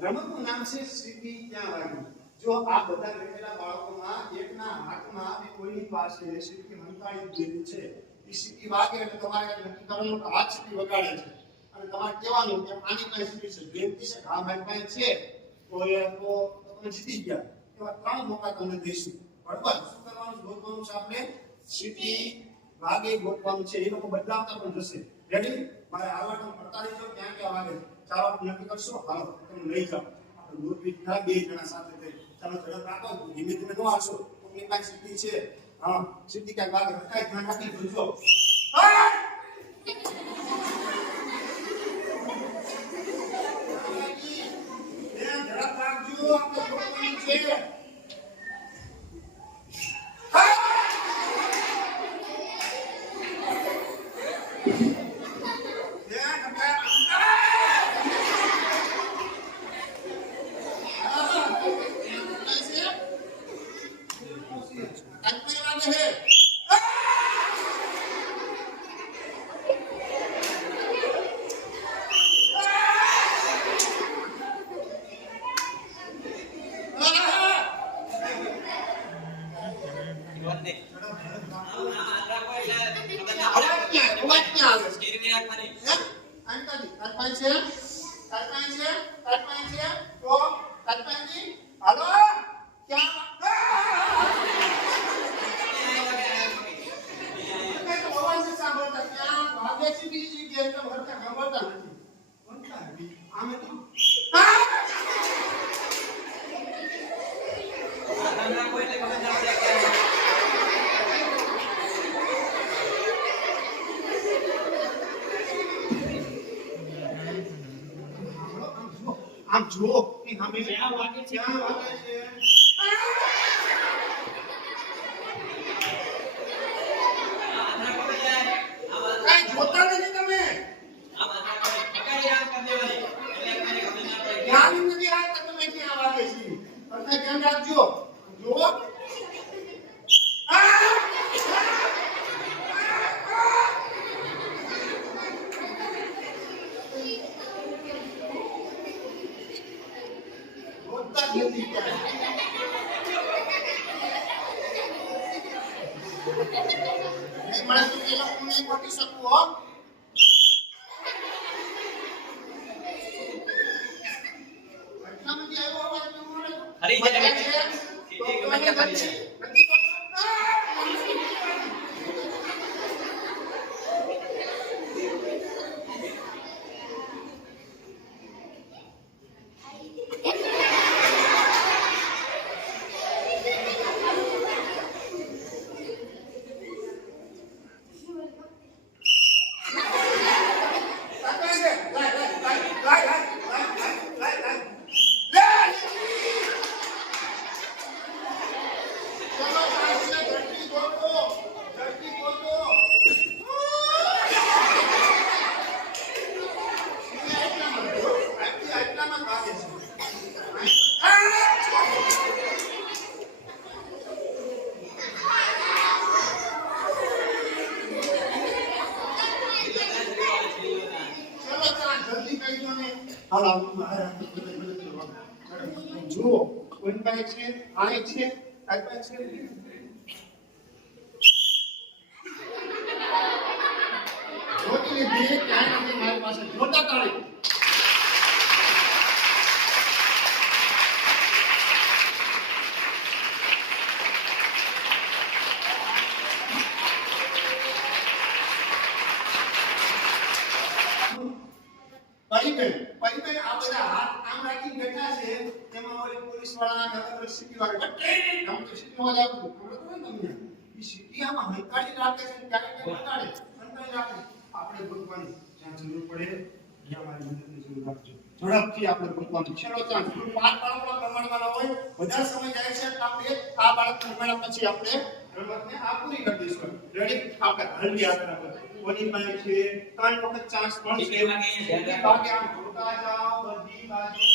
રમતનું નામ છે સીધી ક્યાં વાગ્યું? જો આ બધા બેઠેલા બાળકોમાં એકના હાથમાં કે કોઈની પાસે સીધી મંતાળી દીધેલી છે, એ સીધી વાગે એટલે તમારે નક્કી કરવાનું કે હાથ સીધી વગાડે છે. અને તમારે કહેવાનું કે આની પાસે સીધી છે? બેનતી છે, હા મારી પાસે છે. તો એ તો તમે જીતી ગયા. એવા ત્રણ મોકા તમને દઈશું. બરાબર? શું કરવાનું ગોતવાનું છે આપણે? સીધી વાગે ગોતવાનું છે. એ લોકો બદલાવતા પણ જશે. રેડી મારે આવવાનું પડતા જો ક્યાં ક્યાં વાગે છે. ચાલો નક્કી કરશો? હાલો, તમે લઈ જાઓ. આપણે દૂરબીન થાય બે જણા સાથે થઈ ચાલો ઝડપ રાખો. ધીમે ધીમે ન આવશો કોકની પાસે સિદ્ધિ છે? હા, સિદ્ધિ કઈ વાત રખાય ધ્યાન રાખી જોજો છે. ધ્યાન પડે. ક્યાં અવાજ ક્યાં આવે છે સ્ટીરિંગ રાખવાની. હે? અંકલજી, તાર પાસે છે? તાર પાસે છે? તાર પાસે છે? તો તાર પાસે? હાલો? ક્યાં? કંઈ તો અવાજ નથી સાંભળતા. ક્યાં ભાગે છે બીજી જગ્યાએ તો હરખા સાંભળતા નથી. કોણતા નથી? આમે તો? જુઓ કે સામે ક્યાં વાગે છે ક્યાં વાગે છે નહીં મળે તો એ લોકોને ગોતી શકું હો એટલામાંથી આવ્યો અવાજ તમારે? હરી જાય. હાલ જુઓ કોઈ પાસે છે આ છે આ છે. વાળાના અલગ અલગ સિટી વાળા બટ આમ તો સિટી માં જાવ ખબર તો હોય ને તમને એ સિટી આમાં હંકાળી રાખે છે ક્યારેક ક્યારેક હંકાળે હંકાળી રાખે આપણે ગોતવાની જ્યાં જરૂર પડે ત્યાં મારી મદદની જરૂર રાખજો ઝડપથી આપણે ગોતવાનું છેલ્લો ચાન્સ કુલ પાંચ બાળકો રમાડવાના હોય વધારે સમય જાય છે તો આપણે આ બાળક રમાડ્યા પછી આપણે રમતને આ પૂરી કરી દઈશું રેડી આપણે હળવી આગળ આગળ કોની પાસે છે ત્રણ વખત ચાન્સ પણ છે ટીકે વાગે અહીંયા ધ્યાન રાખો. ભાગે આમ જોતા જાઓ બધી બાજુ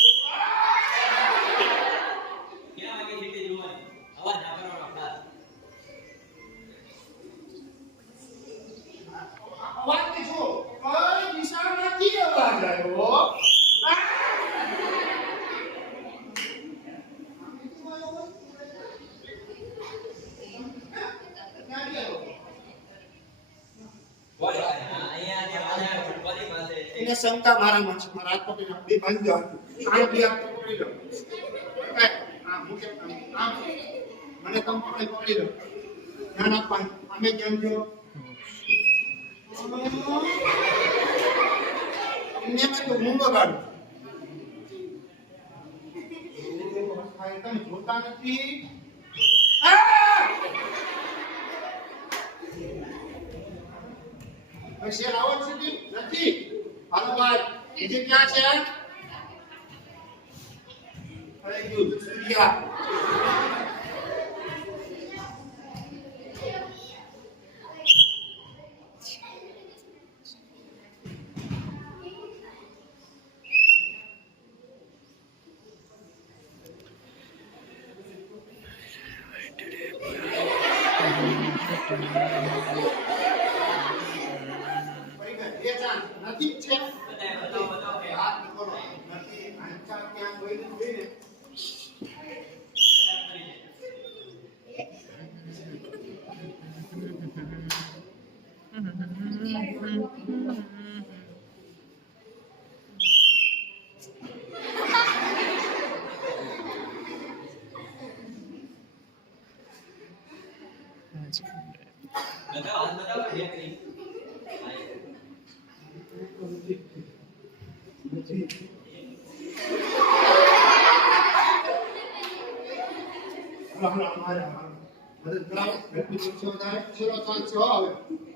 પાસે એને ક્ષમતા મારામાં છે મારા હાથ પકડી લો બે બાંધી દો આમ બે હાથ પકડી લો પકડ. આમ મૂકે આમ આમ. મને તમે પકડી પકડી લો ધ્યાન આપવાનું અમે ધ્યાન દો એમને મેં તો હું બગાડું તમે જોતા નથી આ! હવે શેર ભાઈ બીજે ક્યાં છે અરે ગયું સૂર્યા પડી ગયા. Bravo, bravo, bravo. Adesso bravo, è più funzionale, ce l'ho tanto, vabbè.